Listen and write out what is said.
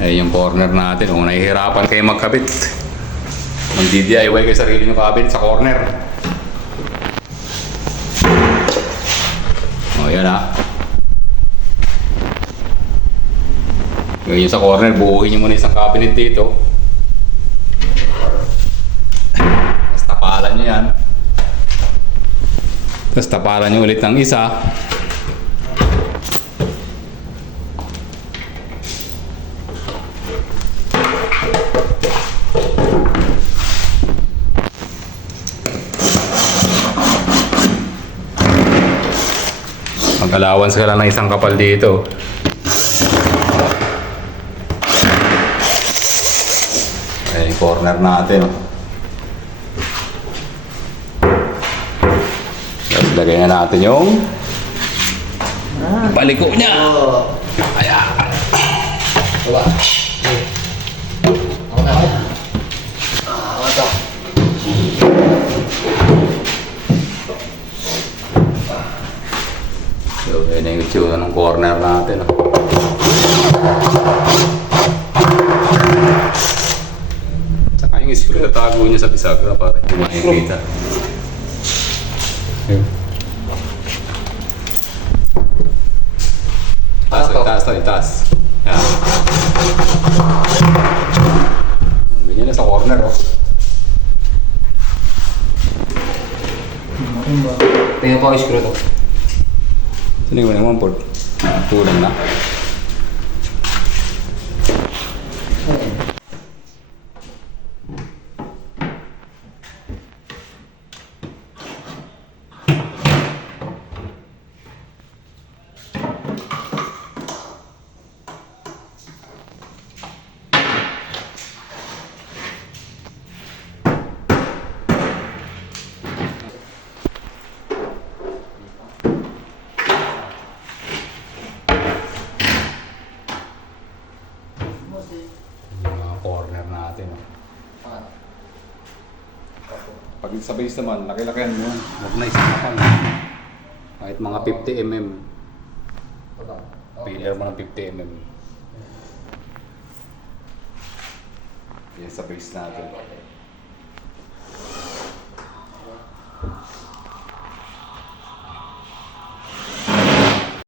Eh, yung corner natin. Kung nahihirapan kayo magkabit, mag-DIY kayo sarili nyo cabinet sa corner. O, yan ha. Gawin nyo sa corner, buuhin nyo muna isang cabinet dito. Tapos tapalan nyo yan. Tapos tapalan nyo ulit ng isa. Mag-allowance ka lang ng isang kapal dito. Ayan yung corner natin. Tapos lagay na natin yung paliko niya. Ayan. Diba? Ako na. Ako na to. So, ayan na yung itsura ng corner natin. Saka yung screw, tatago niya sa bisagra para hindi makikita. Itaas. Yan. Ganyan na sa corner, oh. Tingnan ko yung screw to. Sino yung 1 port? Kulang na. Yung mga corner natin. Pag sa base naman, laki-lakihan mo. Huwag na isang kapal. Kahit mga 50mm. Pillar mo ng 50mm. Yan sa base natin.